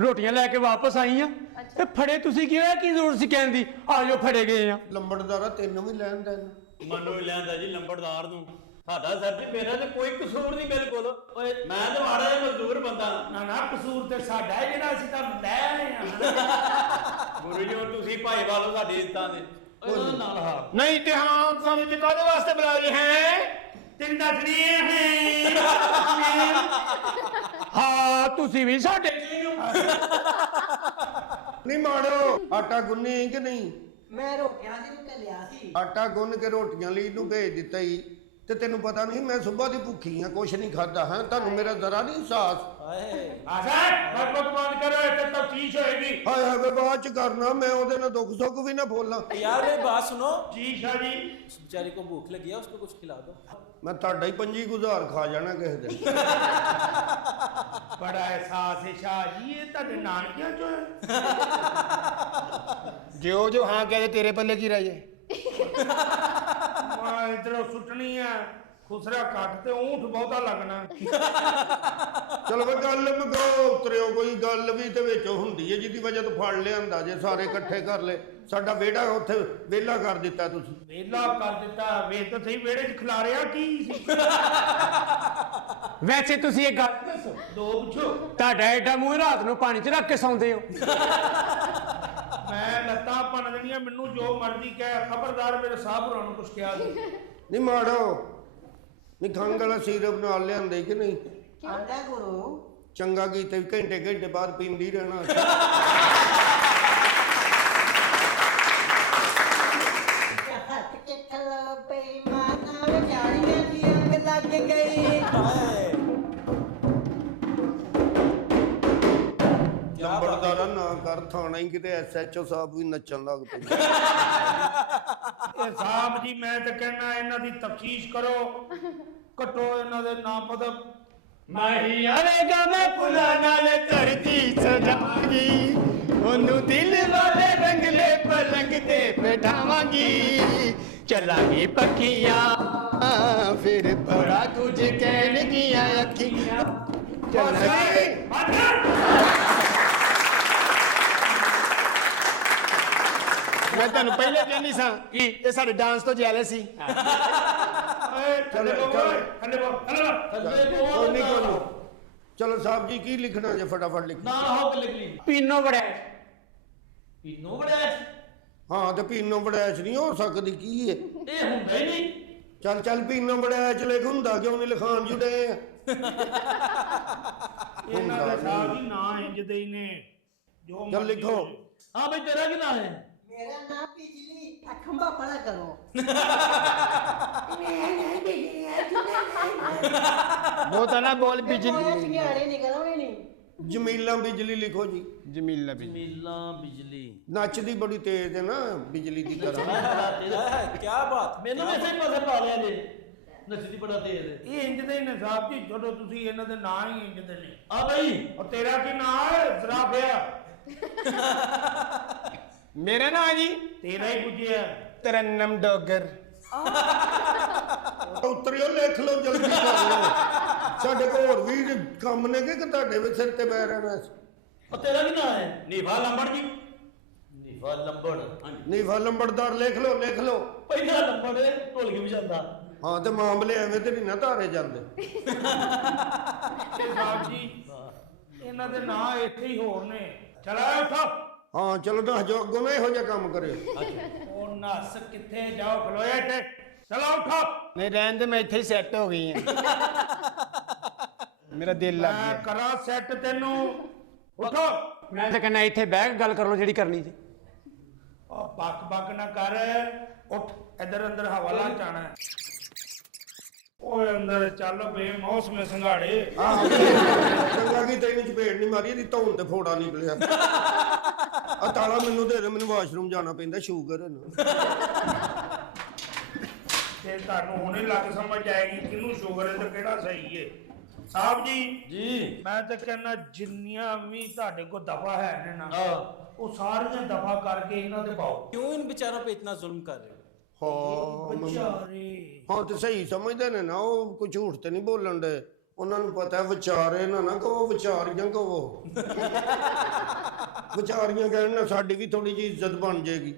ਰੋਟੀਆਂ ਲੈ ਕੇ ਵਾਪਸ ਆਈ ਆ ਤੇ ਫੜੇ ਤੁਸੀਂ ਕੀ ਹੋਇਆ? ਕੀ ਜ਼ਰੂਰਤ ਸੀ ਕਹਿਣ ਦੀ? ਆ ਜਾਓ ਫੜੇ ਗਏ ਆ। ਲੰਬੜਦਾਰਾ ਤੈਨੂੰ ਵੀ ਲੈਣ ਦੇਣ। ਮੈਨੂੰ ਹੀ ਲੈਂਦਾ ਜੀ ਲੰਬੜਦਾਰ ਨੂੰ। ਸਾਡਾ ਸਰ ਜੀ ਮੇਰਾ ਤੇ ਕੋਈ ਕਸੂਰ ਨਹੀਂ ਬਿਲਕੁਲ। ਓਏ ਮੈਂ ਤਾਂ ਮਾੜਾ ਜਿਹਾ ਮਜ਼ਦੂਰ ਬੰਦਾ। ਨਾ ਕਸੂਰ ਤੇ ਸਾਡਾ ਹੈ ਜਿਹੜਾ ਅਸੀਂ ਤਾਂ ਲੈ ਆਏ ਆ। ਗੁਰੂ ਜੀ ਹੁਣ ਤੁਸੀਂ ਭਾਈ ਵਾਲੋ ਸਾਡੀ ਇੱਜ਼ਤਾਂ ਦੇ। ਉਹਦਾ ਨਾਲ ਹਾਂ ਨਹੀਂ ਤੇ ਹਾਂ ਸਾਨੂੰ ਤੇ ਕਾਹਦੇ ਵਾਸਤੇ ਬੁਲਾ ਰਹੇ ਹੈ? ਤਿੰਨ ਦੱਸਣੀ ਹੈ। ਹਾਂ ਤੁਸੀਂ ਵੀ ਸਾਡੇ ਨਹੀਂ ਮਾੜੋ ਆਟਾ ਗੁੰਨੀ ਕਿ ਨਹੀਂ? ਮੈਂ ਰੋਟੀਆਂ ਦੀ ਨੂੰ ਲਿਆ ਸੀ। ਆਟਾ ਗੁੰਨ ਕੇ ਰੋਟੀਆਂ ਲਈ ਨੂੰ ਭੇਜ ਦਿੱਤਾ ਹੀ ਤੇ ਤੈਨੂੰ ਪਤਾ ਨਹੀਂ ਮੈਂ ਸਵੇਰ ਦੀ ਭੁੱਖੀ ਆ, ਕੁਛ ਨਹੀਂ ਖਾਦਾ ਹੈ। ਤੁਹਾਨੂੰ ਮੇਰਾ ਜ਼ਰਾ ਨਹੀਂ ਅਹਿਸਾਸ? ਆਸਾਨ ਬਕਬਕ ਬੰਦ ਕਰੋ, ਇੱਥੇ ਤਫਤੀਸ਼ ਹੋਏਗੀ। ਹਾਏ ਹਾਏ ਬਾਅਦ ਚ ਕਰਨਾ, ਮੈਂ ਉਹਦੇ ਨਾਲ ਦੁੱਖ ਸੁੱਖ ਵੀ ਨਾ ਬੋਲਾਂ। यार मेरी बात सुनो, ਜੀ ਸ਼ਾਹ ਜੀ उस बेचारी को भूख लगी है, उसको कुछ खिला दो। ਮੈਂ ਤੁਹਾਡਾ ਹੀ 25 ਗੁਜ਼ਾਰ ਖਾ ਜਾਣਾ ਕਿਸੇ ਦਿਨ। ਬੜਾ ਅਹਿਸਾਸ ਹੈ ਸ਼ਾਹ ਜੀ, ਇਹ ਤੁਹਾਡੇ ਨਾਨਕਿਆਂ ਚੋਂ ਹੈ। ਜੋ ਹਾਂ ਕਹਦੇ ਤੇਰੇ ਪੱਲੇ ਕੀ ਰਹਿ ਜਾਏ। ਮੈਂ ਇਧਰੋਂ ਸੁੱਟਣੀ ਆ ਖੁਸਰਾ ਘੱਟ ਤੇ ਊਂਠ ਬਹੁਤਾ ਲੱਗਣਾ। ਚਲੋ ਵੇ ਗੱਲ ਮਗਾਓ ਉਤਰਿਓ, ਕੋਈ ਗੱਲ ਵੀ ਤੇ ਵਿੱਚ ਹੁੰਦੀ ਹੈ ਜਿਹਦੀ ਵਜ੍ਹਾ ਤੋਂ ਫੜ ਲਿਆਂਦਾ ਜੇ ਸਾਰੇ ਇਕੱਠੇ ਕਰ ਲਏ। ਸਾਡਾ ਵਿਹੜਾ ਉੱਥੇ ਵਿਹਲਾ ਕਰ ਦਿੱਤਾ ਤੁਸੀਂ। ਵਿਹਲਾ ਕਰ ਦਿੱਤਾ, ਵੇਖ ਤਾਂ ਸਹੀ ਵਿਹੜੇ 'ਚ ਖਿਲਾਰਿਆ ਕੀ ਸੀ। ਵੈਸੇ ਤੁਸੀਂ ਇਹ ਗੱਲ ਦੱਸੋ, ਦੋ ਪੁੱਛੋ। ਤੁਹਾਡਾ ਐਡਾ ਮੂੰਹ ਰਾਤ ਨੂੰ ਪਾਣੀ 'ਚ ਰੱਖ ਕੇ ਸੌਂਦੇ ਹੋ। ਮੈਂ ਲੱਤਾਂ ਭੰਨ ਦੇਣੀਆਂ, ਮੈਨੂੰ ਜੋ ਮਰਜ਼ੀ ਕਹਿ, ਖਬਰਦਾਰ ਮੇਰੇ ਸਾਹਬ ਹੋਰਾਂ ਨੂੰ ਕੁਛ ਕਿਹਾ ਸੀ। ਨਹੀਂ ਮਾੜੋ ਨਹੀਂ, ਖੰਘ ਵਾਲਾ ਸੀਰਪ ਨਾਲ ਲਿਆਂਦੇ ਕਿ ਨਹੀਂ? ਆਂਦਾ ਗੁਰੂ ਚੰਗਾ ਕੀਤੇ ਘੰਟੇ ਘੰਟੇ ਬਾਅਦ ਪੀਂਦੀ ਰਹਿਣਾ। ਹੱਥ ਕੇ ਖਲੋ ਪਈ ਮਾਤਾ ਵਿਚਾਰੀਆਂ ਦੀ ਅੱਗ ਲੱਗ ਗਈ। ਲੰਬੜਦਾਰਾ ਨਾ ਕਰ, ਥਾਣਾ ਹੀ ਕਿਤੇ SHO ਸਾਹਿਬ ਵੀ ਨੱਚਣ ਲੱਗ ਪਏ। ਇਹ ਸਾਹਿਬ ਜੀ ਮੈਂ ਤਾਂ ਕਹਿਣਾ ਇਹਨਾਂ ਦੀ ਤਫਤੀਸ਼ ਕਰੋ, ਕੱਟੋ ਇਹਨਾਂ ਦੇ ਨਾਮ ਪਤਾ। ਮਾਹੀ ਆਵੇਗਾ ਮੈਂ ਫੁੱਲਾਂ ਨਾਲ ਧਰਤੀ ਸਜਾਵਾਂਗੀ, ਉਹਨੂੰ ਦਿਲ ਵਾਲੇ ਰੰਗਲੇ ਪਲੰਗ ਤੇ ਬਿਠਾਵਾਂਗੀ। ਚੱਲਾਂਗੀ ਪੱਖੀਆਂ ਫਿਰ ਬੜਾ ਕੁਝ ਕਹਿਣਗੀਆਂ ਅੱਖੀਆਂ। ਮੈਂ ਤੁਹਾਨੂੰ ਪਹਿਲੇ ਕਹਿੰਦੀ ਸਾਂ ਕਿ ਇਹ ਸਾਡੇ ਡਾਂਸ ਤੋਂ ਜੈਲਸ ਸੀ। ਚਲੋ ਸਾਹਿਬ ਜੀ ਕੀ ਲਿਖਣਾ ਜੇ ਫਟਾਫਟ ਲਿਖ। ਨਾ ਹੋ ਕੇ ਲਿਖ ਲਈ। ਪੀਨੋ ਬੜਾ ਪੀਨੋ ਬੜਾ ਹਾਂ ਤੇ ਪੀਨੋ ਬੜੈਚ ਨਹੀਂ ਹੋ ਸਕਦੀ, ਕੀ ਹੈ ਇਹ ਹੁੰਦਾ ਹੀ ਨਹੀਂ। ਚੱਲ ਚੱਲ ਪੀਨੋ ਬੜੈਚ ਲਿਖ, ਹੁੰਦਾ ਕਿਉਂ ਨਹੀਂ ਲਿਖਾਣ ਜੁੜੇ ਆ। ਇਹਨਾਂ ਦੇ ਸਾਹਿਬ ਜੀ ਨਾਂ ਇੰਜ ਦੇ ਹੀ ਨੇ ਜੋ ਚੱਲ ਲਿਖੋ। ਹਾਂ ਬਈ ਤੇਰਾ ਕੀ ਨਾਮ ਹੈ? ਮੇਰਾ ਨਾਮ ਬਿਜਲੀ ਅਖੰਬਾ ਪੜਾ ਕਰੋ। ਬਹੁਤਾ ਨਾ ਬੋਲ ਬਿਜਲੀ। ਨਿਆਣੇ ਨਿਕਲਣੇ ਨਹੀਂ। ਜਮੀਲਾ ਬਿਜਲੀ ਲਿਖੋ ਜੀ। ਜਮੀਲਾ ਬਿਜਲੀ। ਮੀਲਾ ਬਿਜਲੀ। ਨੱਚਦੀ ਬੜੀ ਤੇਜ਼ ਹੈ ਨਾ ਬਿਜਲੀ ਦੀ ਤਰ੍ਹਾਂ। क्या बात। ਮੈਨੂੰ ਵੀ ਇਸੇ ਪਾਸੇ ਪਾ ਲਿਆ ਜੇ, ਨੱਚਦੀ ਬੜਾ ਤੇਜ਼ ਹੈ। ਇਹ ਇੰਜ ਦੇ ਨੇ ਸਾਹਿਬ ਜੀ, ਜਦੋਂ ਤੁਸੀਂ ਇਹਨਾਂ ਦੇ ਨਾਂ ਹੀ ਇੰਜ ਦੇ ਨੇ। ਆ ਬਈ ਔਰ ਤੇਰਾ ਕੀ ਨਾਂ ਹੈ? ਜ਼ਰਾ ਪਿਆ ਮੇਰਾ ਨਾਂ ਜੀ ਤੇਰਾ ਹੀ ਪੁੱਜਿਆ। ਤਰਨਮ ਡੋਗਰ। ਉਤਰਿਓ ਲਿਖ ਲਓ, ਜਲਦੀ ਕਰ ਲਓ। ਸਾਡੇ ਕੋਲ ਹੋਰ ਵੀ ਕੰਮ ਨੇ ਕਿ ਤੁਹਾਡੇ ਵੀ ਸਿਰ ਤੇ ਬੈ ਰਹਿਣਾ। ਉਹ ਤੇਰਾ ਕੀ ਨਾਮ ਹੈ? ਨੀਵਾ ਲੰਬੜ ਜੀ। ਨੀਵਾ ਲੰਬੜ। ਹਾਂਜੀ ਨੀਵਾ ਲੰਬੜਦਾਰ ਲਿਖ ਲਓ, ਲਿਖ ਲਓ। ਪਹਿਲਾ ਲੰਬੜ ਢੋਲ ਕੇ ਵੀ ਜਾਂਦਾ। ਹਾਂ ਤੇ ਮਾਮਲੇ ਐਵੇਂ ਤੇ ਨਹੀਂ ਨਾ ਧਾਰੇ ਜਾਂਦੇ। ਸਾਹਿਬ ਜੀ ਇਹਨਾਂ ਦੇ ਨਾਂ ਇੱਥੇ ਹੀ ਹੋਰ ਨੇ। ਚਲਾ ਉਠੋ। ਹਾਂ ਚਲੋ ਨਾ ਜੋ ਅੱਗੋਂ ਨਾ ਇਹੋ ਜਿਹਾ ਕੰਮ ਕਰਿਓ। ਉਹ ਨੱਸ ਕਿੱਥੇ ਜਾਓ, ਖਲੋਇਆ ਇੱਥੇ। ਚਲੋ ਉਠੋ। ਨਹੀਂ ਰਹਿਣ ਦੇ, ਮੈਂ ਇੱਥੇ ਹੀ ਸੈੱਟ ਹੋ ਗਈ ਹਾਂ। ਮੇਰਾ ਦਿਲ ਲੱਗ ਮੈਂ ਗਿਆ। ਕਰਾਂ ਸੈੱਟ ਤੈਨੂੰ। ਉਠੋ। ਮੈਂ ਤਾਂ ਕਹਿੰਦਾ ਇੱਥੇ ਬਹਿ ਕੇ ਗੱਲ ਕਰ ਲਓ ਜਿਹੜੀ ਕਰਨੀ ਜੀ। ਉਹ ਬੱਕ ਬੱਕ ਨਾ ਕਰ। ਉੱਠ, ਇੱਧਰ ਅੰਦਰ ਹਵਾਲਾ ਜਾਣਾ। ਓਏ ਅੰਦਰ ਚੱਲ ਬੇਮੌਸਮੇ ਸੰਘਾੜੇ। ਚੰਗਾ ਕੀ ਤੈਨੂੰ ਚਪੇੜ ਨਹੀਂ ਮਾਰੀ, ਇਹਦੀ ਧੌਣ ਤੇ ਫੋੜਾ ਨਿਕਲਿਆ। ਆ ਤਾਲਾ ਮੈਨੂੰ ਦੇ ਦੇ, ਮੈਨੂੰ ਵਾਸ਼ਰੂਮ ਜਾਣਾ ਪੈਂਦਾ, ਸ਼ੂਗਰ ਹੈ ਨਾ। ਤੇ ਤੁਹਾਨੂੰ ਹੁਣੇ ਲੱਗ ਸਮਝ ਆਏਗੀ ਕਿਹਨੂੰ ਸ਼ੂਗਰ ਹੈ ਤੇ ਕਿਹੜਾ ਸਹੀ ਹੈ। ਸਾਹਿਬ ਜੀ ਮੈਂ ਤਾਂ ਕਹਿੰਦਾ ਜਿੰਨੀਆਂ ਵੀ ਤੁਹਾਡੇ ਕੋਲ ਦਫਾ ਹੈ ਨੇ ਨਾ, ਉਹ ਸਾਰੀਆਂ ਦਫਾ ਕਰਕੇ ਇਹਨਾਂ ਦੇ ਪਾਓ। क्यों इन बेचारों पे इतना जुल्म कर रहे हो? ਹਾਂ ਵਿਚਾਰੇ ਹਾਂ ਤੇ ਸਹੀ ਸਮਝਦੇ ਨੇ ਨਾ, ਉਹ ਕੋਈ ਝੂਠ ਤੇ ਨਹੀਂ ਬੋਲਣ ਦੇ। ਉਹਨਾਂ ਨੂੰ ਪਤਾ ਹੈ ਵਿਚਾਰੇ ਨਾ ਕਹੋ, ਵਿਚਾਰੀਆਂ ਕਹੋ। ਵਿਚਾਰੀਆਂ ਕਹਿਣ ਨਾਲ ਸਾਡੀ ਵੀ ਥੋੜੀ ਜਿਹੀ ਇੱਜ਼ਤ ਬਣ ਜਾਏਗੀ।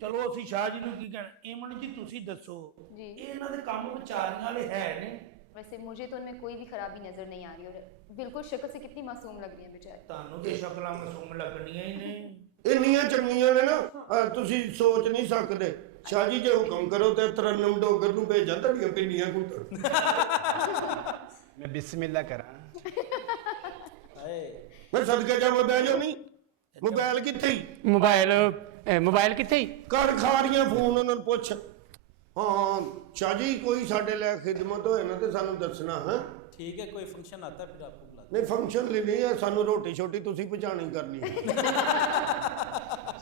ਚਲੋ ਅਸੀਂ ਸ਼ਾਹ ਜੀ ਨੂੰ ਕੀ ਕਹਿਣਾ। ਏਮਨ ਜੀ ਤੁਸੀਂ ਦੱਸੋ, जी ਇਹਨਾਂ ਦੇ ਕੰਮ ਵਿਚਾਰੀਆਂ ਵਾਲੇ ਹੈ ਨੇ? वैसे मुझे तो उनमें कोई भी खराबी नजर नहीं आ रही और बिल्कुल शक्ल से कितनी मासूम लग रही है बेचारी। ਤੁਹਾਨੂੰ ਤੇ ਸ਼ਕਲਾਂ ਮਾਸੂਮ ਲੱਗਣੀਆਂ ਹੀ ਨੇ। ਇੰਨੀਆਂ ਚੰਗੀਆਂ ਨੇ ਨਾ, ਤੁਸੀਂ ਸੋਚ ਨਹੀਂ ਸਕਦੇ। ਸ਼ਾਹ ਜੀ ਜੇ ਹੁਕਮ ਕਰੋ ਤੇ ਤਰਨਮ ਡੋਗਰ ਨੂੰ ਭੇਜਾਂ ਤੁਹਾਡੀਆਂ ਪਿੰਨੀਆਂ ਘੁੱਟਣ। ਮੈਂ ਬਿਸਮਿਲ੍ਲਾ ਕਰਾਂ। ਮੈਂ ਸਦਕੇ ਜਾ ਬਹਿ ਜਾਓ। ਨਹੀਂ ਮੋਬਾਈਲ ਕਿੱਥੇ? ਮੋਬਾਈਲ ਕਿੱਥੇ? ਕਰ ਖਾ ਰਹੀਆਂ ਫੋਨ, ਉਹਨਾਂ ਨੂੰ ਪੁੱਛ। ਹਾਂ ਸ਼ਾਹ ਜੀ ਕੋਈ ਸਾਡੇ ਲਈ ਖਿਦਮਤ ਹੋਏ ਨਾ ਤੇ ਸਾਨੂੰ ਦੱਸਣਾ। ਹੈ ठीक है, कोई फंक्शन आता है फिर आपको बुला। ਨਹੀਂ ਫੰਕਸ਼ਨ ਲਈ ਨਹੀਂ ਹੈ, ਸਾਨੂੰ ਰੋਟੀ ਛੋਟੀ ਤੁਸੀਂ ਪਹੁੰਚਾਣੀ ਕਰਨੀ ਹੈ।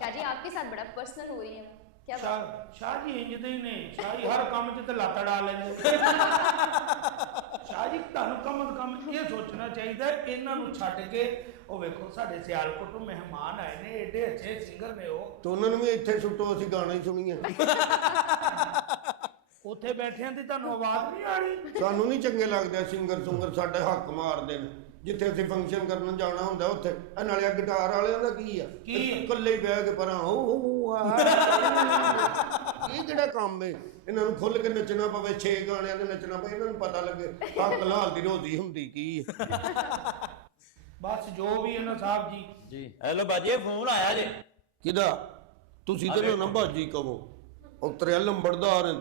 शाह जी आपके साथ बड़ा पर्सनल हो रही है क्या बात? ਸ਼ਾਹ ਜੀ ਇੰਜ ਦੇ ਹੀ ਨੇ। ਸ਼ਾਹ ਜੀ ਹਰ ਕੰਮ 'ਚ ਤੇ ਲੱਤ ਅੜਾ ਲੈਂਦੇ। ਸ਼ਾਹ ਜੀ ਤੁਹਾਨੂੰ ਕਮ ਅਜ਼ ਕਮ ਇਹ ਸੋਚਣਾ ਚਾਹੀਦਾ ਇਹਨਾਂ ਨੂੰ ਛੱਡ ਕੇ ਉਹ ਵੇਖੋ ਸਾਡੇ ਸਿਆਲਕੋਟ ਤੋਂ ਮਹਿਮਾਨ ਆਏ ਨੇ, ਏਡੇ ਅੱਛੇ ਸਿੰਗਰ ਨੇ ਉਹ। ਤੇ ਉਹਨਾਂ ਨੂੰ ਵੀ ਇੱਥੇ ਸੁੱਟੋ, ਅਸੀਂ ਗਾਣਾ ਹੀ ਸੁਣੀਏ। ਉੱਥੇ ਬੈਠਿਆਂ ਤੇ ਤੁਹਾਨੂੰ ਆਵਾਜ਼ ਨਹੀਂ ਆਣੀ? ਸਾਨੂੰ ਨਹੀਂ ਚੰਗੇ ਲੱਗਦੇ ਸਿੰਗਰ ਸੁੰਗਰ ਸਾਡੇ ਹੱਕ ਮਾਰਦੇ ਨੇ ਜਿੱਥੇ ਅਸੀਂ ਫੰਕਸ਼ਨ ਕਰਨ ਜਾਣਾ ਹੁੰਦਾ ਉੱਥੇ ਇਹ ਨਾਲੇ ਆਹ ਗਿਟਾਰ ਵਾਲਿਆਂ ਦਾ ਕੀ ਆ ਕੀ? ਇਕੱਲੇ ਹੀ ਬਹਿ ਕੇ ਪਰਾਂ ਇਹ ਕਿਹੜਾ ਕੰਮ ਹੈ ਇਹਨਾਂ ਨੂੰ ਖੁੱਲ ਕੇ ਨੱਚਣਾ ਪਵੇ 6 ਗਾਣਿਆਂ ਦੇ ਨੱਚਣਾ ਪਵੇ ਇਹਨਾਂ ਨੂੰ ਪਤਾ ਲੱਗੇ ਹੱਕ ਲਾਲ ਦੀ ਰੋਜ਼ੀ ਹੁੰਦੀ ਕੀ ਹੈ ਬਸ ਜੋ ਵੀ ਹੈ ਨਾ ਸਾਹਿਬ ਜੀ। ਜੀ ਹੈਲੋ ਬਾਜੀ ਫੋਨ ਆਇਆ ਜੇ ਕਿਹਦਾ ਤੁਸੀਂ ਤੇ ਨਾ ਬਾਜੀ ਕਹੋ ਉਤਰਿਆ ਲੰਬੜਦਾਰ ਹੈ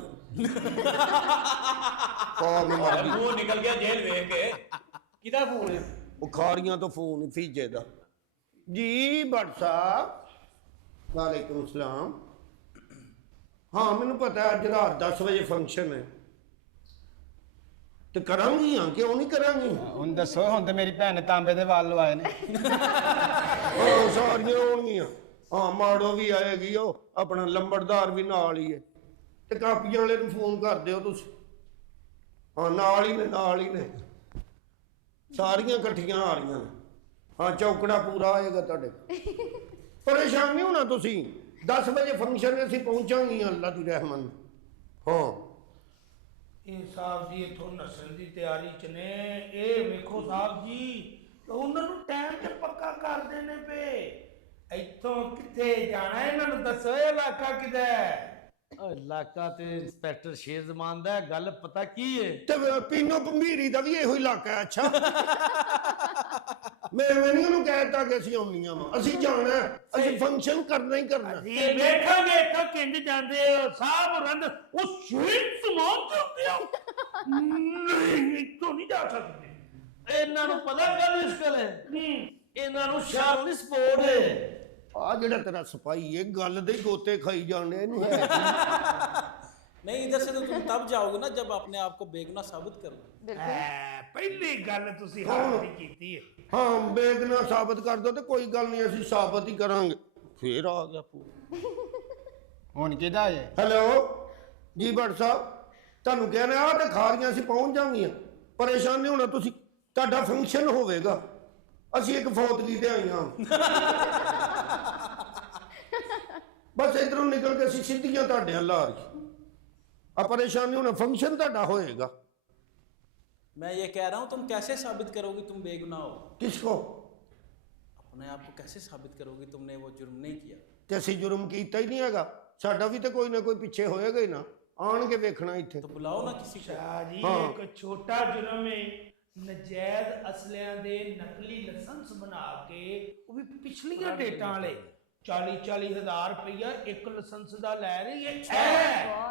ਕੌਣ ਮਰਦੀ ਉਹ ਨਿਕਲ ਗਿਆ ਜੇਲ੍ਹ ਵੇਖ ਕੇ ਕਿਹਦਾ ਫੋਨ ਹੈ? ਬੁਖਾਰੀਆਂ ਤੋਂ ਫੋਨ ਫੀਜੇ ਦਾ ਜੀ ਭੱਟ ਸਾਹਿਬ ਵਾਲੇਕੁਮ ਸਲਾਮ ਹਾਂ ਮੈਨੂੰ ਪਤਾ ਹੈ ਅੱਜ ਰਾਤ 10 ਵਜੇ ਫੰਕਸ਼ਨ ਹੈ ਤੇ ਕਰਾਂਗੀ ਹਾਂ ਕਿਉਂ ਨਹੀਂ ਕਰਾਂਗੀ ਹੁਣ ਦੱਸੋ ਹੁਣ ਤੇ ਮੇਰੀ ਭੈਣ ਨੇ ਤਾਂਬੇ ਦੇ ਵਾਲ ਲਵਾਏ ਨੇ ਉਹ ਸਾਰੀਆਂ ਹੋਣਗੀਆਂ ਹਾਂ ਮਾੜੋ ਵੀ ਆਏਗੀ ਉਹ ਆਪਣਾ ਲੰਬੜਦਾਰ ਵੀ ਨਾਲ ਹੀ ਹੈ ਤੇ ਕਾਪੀਆਂ ਵਾਲੇ ਨੂੰ ਫੋਨ ਕਰ ਦਿਓ ਤੁਸੀਂ ਹਾਂ ਨਾਲ ਹੀ ਨੇ ਸਾਰੀਆਂ ਇਕੱਠੀਆਂ ਆ ਰਹੀਆਂ ਨੇ ਹਾਂ ਚੌਕੜਾ ਪੂਰਾ ਆਏਗਾ ਤੁਹਾਡੇ ਪਰੇਸ਼ਾਨ ਨਹੀਂ ਹੋਣਾ ਤੁਸੀਂ 10 ਵਜੇ ਫੰਕਸ਼ਨ ਅਸੀਂ ਪਹੁੰਚਾਂਗੇ ਅੱਲਾ ਦੀ ਰਹਿਮਤ ਹਾਂ ਇਹ ਸਾਹਿਬ ਜੀ ਇੱਥੋਂ ਨਸਲ ਦੀ ਤਿਆਰੀ ਚ ਨੇ ਇਹ ਵੇਖੋ ਸਾਹਿਬ ਜੀ ਉਹਨਾਂ ਨੂੰ ਟਾਈਮ ਤੇ ਪੱਕਾ ਕਰ ਦੇਣੇ ਪਏ ਇੱਥੋਂ ਕਿੱਥੇ ਜਾਣਾ ਇਹਨਾਂ ਨੂੰ ਦੱਸੋ ਇਹ ਇਲਾਕਾ ਕਿਹਦਾ ਹੈ? ਇਲਾਕਾ ਤੇ ਇੰਸਪੈਕਟਰ ਸ਼ੇਰਜ਼ਮਾਨ ਦਾ ਗੱਲ ਪਤਾ ਕੀ ਹੈ ਤੇ ਪੀਨੋ ਭੰਬੀਰੀ ਦਾ ਵੀ ਇਹੋ ਇਲਾਕਾ ਹੈ ਅੱਛਾ ਮੈਂ ਨਹੀਂ ਉਹਨੂੰ ਕਹਿਤਾ ਕਿ ਅਸੀਂ ਆਉਣੀਆਂ ਵਾ ਅਸੀਂ ਜਾਣਾ ਅਸੀਂ ਫੰਕਸ਼ਨ ਕਰਨਾ ਹੀ ਕਰਨਾ ਇਹ ਵੇਖਾਂਗੇ ਇੱਥੋਂ ਕਿੰਜ ਜਾਂਦੇ ਸਾਹਿਬ ਰੰਦ ਉਹ ਸ਼ੇਰਜ਼ਮਾਨ ਦੇ ਉੱਤੇ ਆਓ ਨਹੀਂ ਇੱਥੋਂ ਨਹੀਂ ਜਾ ਸਕਦੇ ਇਹਨਾਂ ਨੂੰ ਪਤਾ ਗੱਲ ਇਸ ਗੱਲ ਹੈ ਇਹਨਾਂ ਨੂੰ ਸ਼ਾਮ ਦੀ ਸਪੋਰਟ ਹੈ ਆ ਜਿਹੜਾ ਤੇਰਾ ਸਿਪਾਹੀ ਹੈ ਗੱਲ ਦੇ ਗੋਤੇ ਖਾਈ ਜਾਣੇ ਇਹਨੂੰ ਹੈ नहीं इधर से तो तुम तब जाओगे ना जब अपने आप को बेगुनाह साबित कर लो। ਪਹਿਲੀ ਗੱਲ ਤੁਸੀਂ ਹਾਲ ਨਹੀਂ ਕੀਤੀ ਹੈ ਹਾਂ ਬੇਗੁਨਾਹ ਸਾਬਤ ਕਰ ਦੋ ਤੇ ਕੋਈ ਗੱਲ ਨਹੀਂ ਅਸੀਂ ਸਾਬਤ ਹੀ ਕਰਾਂਗੇ ਫੇਰ ਆ ਗਿਆ ਹੁਣ ਕਿਹਦਾ ਹੈ? ਹੈਲੋ ਜੀ ਭੱਟ ਸਾਹਿਬ ਤੁਹਾਨੂੰ ਕਹਿਣਾ ਆ ਤੇ ਖਾਰੀਆਂ ਅਸੀਂ ਪਹੁੰਚ ਜਾਵਾਂਗੀਆਂ ਪਰੇਸ਼ਾਨ ਨਹੀਂ ਹੋਣਾ ਤੁਸੀਂ ਤੁਹਾਡਾ ਫੰਕਸ਼ਨ ਹੋਵੇਗਾ ਅਸੀਂ ਇੱਕ ਫੌਤਗੀ ਤੇ ਆਈਆਂ ਬਸ ਇਧਰੋਂ ਨਿਕਲ ਕੇ ਅਸੀਂ ਸਿੱਧੀਆਂ ਤੁਹਾਡੇ ਵੱਲ ਆ ਰਹੀ ਆ परेशान नहीं होना फंक्शन ਤੁਹਾਡਾ ਹੋਏਗਾ मैं ये कह रहा हूँ तुम कैसे साबित करोगे तुम बेगुनाह हो? किसको अपने आप को कैसे साबित करोगे तुमने वो जुर्म नहीं किया? ਤੇ ਅਸੀਂ ਜੁਰਮ ਕੀਤਾ ਹੀ ਨਹੀਂ ਹੈਗਾ ਸਾਡਾ ਵੀ ਤੇ ਕੋਈ ਨਾ ਕੋਈ ਪਿੱਛੇ ਹੋਏਗਾ ਹੀ ਨਾ ਆਣ ਕੇ ਵੇਖਣਾ ਇੱਥੇ तो बुलाओ ना किसी को। ਜੀ ਇੱਕ ਛੋਟਾ ਜੁਰਮ ਹੈ ਨਜਾਇਜ਼ ਅਸਲਿਆਂ ਦੇ ਨਕਲੀ ਲਾਇਸੈਂਸ ਬਣਾ ਕੇ ਉਹ ਵੀ ਪਿਛਲੀਆਂ ਡੇਟਾਂ ਵਾਲੇ 40-40 ਹਜ਼ਾਰ ਰੁਪਇਆ ਇੱਕ ਲਾਇਸੈਂਸ ਦਾ ਲੈ ਰਹੀ ਹੈ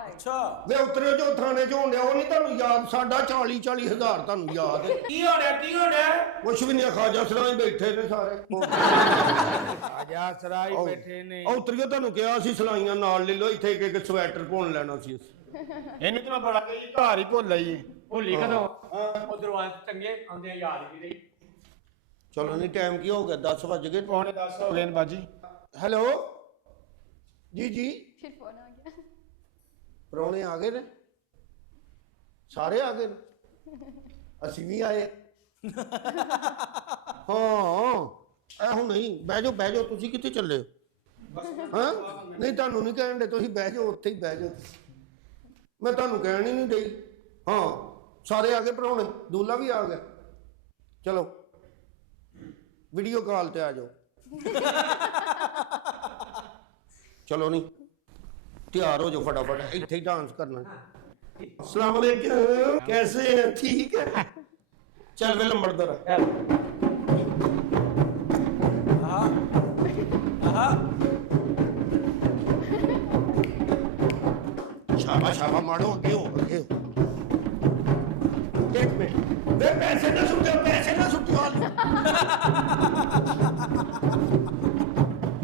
अच्छा ਵੇ ਉਤਰੇ ਜੋ ਥਾਣੇ ਚ ਹੁੰਦਿਆ ਉਹ ਨਹੀਂ ਤੁਹਾਨੂੰ ਯਾਦ ਸਾਡਾ 40-40 ਹਜ਼ਾਰ ਤੁਹਾਨੂੰ ਯਾਦ ਹੈ ਕੀ ਹੋ ਰਿਹਾ ਕੁਛ ਵੀ ਨਹੀਂ ਖਾਜਾ ਸਰਾਂ ਬੈਠੇ ਨੇ ਸਾਰੇ ਆਜਾ ਸਰਾਈ ਬੈਠੇ ਨੇ ਉਤਰਿਓ ਤੁਹਾਨੂੰ ਕਿਹਾ ਸੀ ਸਲਾਈਆਂ ਨਾਲ ਲੈ ਲਓ ਇੱਥੇ ਇੱਕ ਸਵੈਟਰ ਪਾਉਣ ਲੈਣਾ ਸੀ ਇਹਨੂੰ ਤਾਂ ਮੈਂ ਬੜਾ ਕਹੀ ਘਰ ਹੀ ਭੁੱਲ ਆਈ ਭੁੱਲੀ ਕਦੋਂ ਉਧਰੋਂ ਆ ਚੰਗੇ ਆਉਂਦੇ ਯਾਦ ਵੀ ਨਹੀਂ ਚਲੋ ਨਹੀਂ ਟਾਈਮ ਕੀ ਹੋ ਗਿਆ 10 ਵੱਜ ਗਏ ਪੌਣੇ 10 ਹੋ ਗਏ ਨੇ ਬਾਜੀ ਹੈਲੋ ਜੀ ਜੀ फिर फोन आ गया ਪ੍ਰਾਹੁਣੇ ਆ ਗਏ ਨੇ ਸਾਰੇ ਆ ਗਏ ਨੇ ਅਸੀਂ ਵੀ ਆਏ ਹਾਂ ਇਹ ਹੁਣ ਨਹੀਂ ਬਹਿ ਜਾਓ ਤੁਸੀਂ ਕਿੱਥੇ ਚੱਲੇ ਹੋ ਹਾਂ ਨਹੀਂ ਤੁਹਾਨੂੰ ਨਹੀਂ ਕਹਿਣ ਦੇ ਤੁਸੀਂ ਬਹਿ ਜਾਓ ਉੱਥੇ ਹੀ ਬਹਿ ਜਾਓ ਮੈਂ ਤੁਹਾਨੂੰ ਕਹਿਣ ਹੀ ਨਹੀਂ ਦੇਈ ਹਾਂ ਸਾਰੇ ਆ ਗਏ ਪ੍ਰਾਹੁਣੇ ਦੂਲਾ ਵੀ ਆ ਗਿਆ ਚਲੋ ਵੀਡੀਓ ਕਾਲ ਤੇ ਆ ਜਾਓ ਚਲੋ ਨਹੀਂ तैयार हो जाओ फटाफट इतने ही डांस करना अस्सलाम वालेकुम कैसे हैं ठीक है चल वे लंबड़दार शाबा शाबा मारो आगे हो एक मिनट वे पैसे ना सुट्टे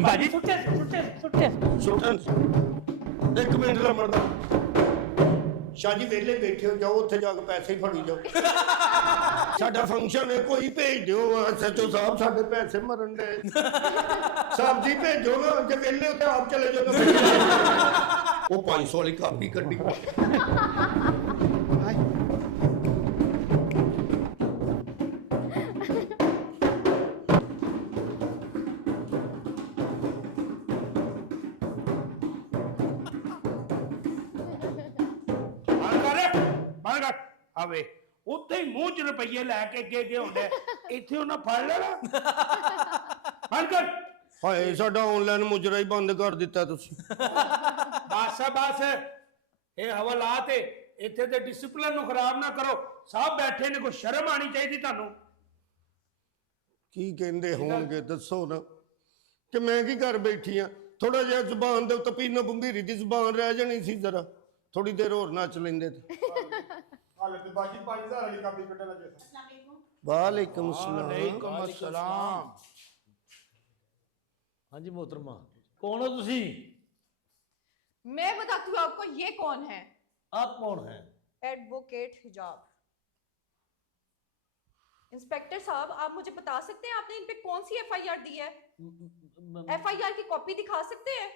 ਬਾਜੀ ਸੁੱਟੇ सुल्तान एक मिनट लंबड़दा शाह जी वेले बैठे हो जाओ उत्थे जाके पैसे ही फड़ी जाओ साडा फंक्शन है कोई भेज दियो सचो साहब साडे पैसे मरन दे साहब जी भेजो ना जे वेले उत्थे आप चले जाओ वो 500 वाली कापी कड्डी ਆਵੇ ਉੱਥੇ ਹੀ ਮੂੰਹ 'ਚ ਰੁਪਈਏ ਲੈ ਕੇ ਅੱਗੇ ਹੁੰਦੇ ਇੱਥੇ ਉਹਨਾਂ ਫੜ ਲੈਣਾ ਫੜ ਕਰ ਹਾਏ ਸਾਡਾ ਆਨਲਾਈਨ ਮੁਜਰਾ ਹੀ ਬੰਦ ਕਰ ਦਿੱਤਾ ਤੁਸੀਂ ਬਸ ਇਹ ਹਵਾਲਾ ਤੇ ਇੱਥੇ ਤੇ ਡਿਸਪਲਿਨ ਨੂੰ ਖਰਾਬ ਨਾ ਕਰੋ ਸਭ ਬੈਠੇ ਨੇ ਕੋਈ ਸ਼ਰਮ ਆਣੀ ਚਾਹੀਦੀ ਤੁਹਾਨੂੰ ਕੀ ਕਹਿੰਦੇ ਹੋਣਗੇ ਦੱਸੋ ਨਾ ਕਿ ਮੈਂ ਕੀ ਕਰ ਬੈਠੀ ਆ ਥੋੜਾ ਜਿਹਾ ਜ਼ੁਬਾਨ ਦੇ ਉੱਤੇ ਪੀਨਾ ਬੰਬੀਰੀ ਦੀ ਜ਼ੁਬਾਨ ਰਹਿ ਜਾਣੀ ਸੀ ਜ਼ਰਾ ਥੋੜੀ ਦੇਰ ਹੋਰ ਨੱਚ ਲੈਂਦੇ ਤੇ ਹਾਲੇ ਤੇ ਬਾਕੀ 5000 ਵਾਲੀ ਕਾਪੀ ਕੱਢਣ ਲੱਗੇ ਵਾਲੇਕੁਮ ਸਲਾਮ ਵਾਲੇਕੁਮ अस्सलाम हाँ जी मोहतरमा कौन हो तुसी मैं बताती हूँ आपको ये कौन है आप कौन हैं एडवोकेट हिजाब इंस्पेक्टर साहब आप मुझे बता सकते हैं आपने इन पे कौन सी एफआईआर दी है एफआईआर की कॉपी दिखा सकते हैं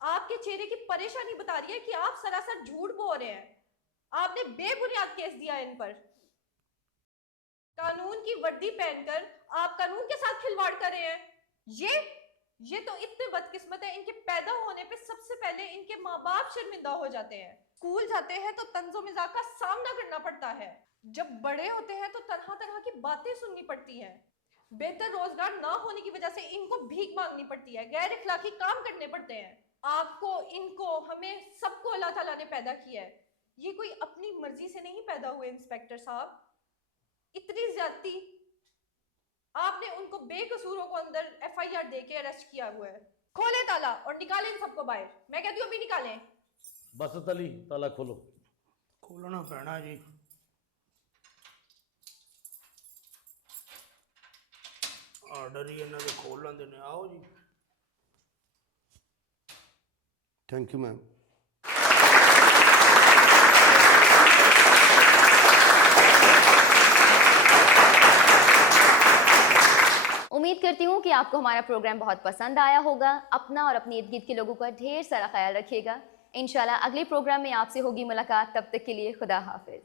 आपके चेहरे की परेशानी बता रही है कि आप सरासर झूठ बोल रहे हैं आपने बेबुनियाद केस दिया इन पर कानून की वर्दी पहनकर आप कानून के साथ खिलवाड़ कर रहे हैं ये तो इतने बदकिस्मत है इनके पैदा होने पे सबसे पहले इनके माँ बाप शर्मिंदा हो जाते हैं स्कूल जाते हैं तो तंजो मिजाज का सामना करना पड़ता है जब बड़े होते हैं तो तरह तरह की बातें सुननी पड़ती हैं बेहतर रोजगार ना होने की वजह से इनको भीख मांगनी पड़ती है गैर इखलाकी काम करने पड़ते हैं आपको इनको हमें सबको अल्लाह ताला ने पैदा किया है ये कोई अपनी मर्जी से नहीं पैदा हुए इंस्पेक्टर साहब इतनी ज्यादती आपने उनको बेकसूरों को अंदर एफआईआर देके अरेस्ट किया हुआ है खोले ताला और निकालें इन सबको बाहर मैं कहती हूँ अभी निकालें बस तली ताला खोलो खोलना पैना जी ਆਰਡਰ ਹੀ ਇਹਨਾਂ ਦੇ ਖੋਲ ਲੈਂਦੇ ਨੇ ਆਓ ਜੀ ਥੈਂਕ ਯੂ ਮੈਮ उम्मीद करती हूँ कि आपको हमारा प्रोग्राम बहुत पसंद आया होगा अपना और अपने इर्द गिर्द के लोगों का ढेर सारा ख्याल रखिएगा इंशाल्लाह अगले प्रोग्राम में आपसे होगी मुलाकात तब तक के लिए खुदा हाफिज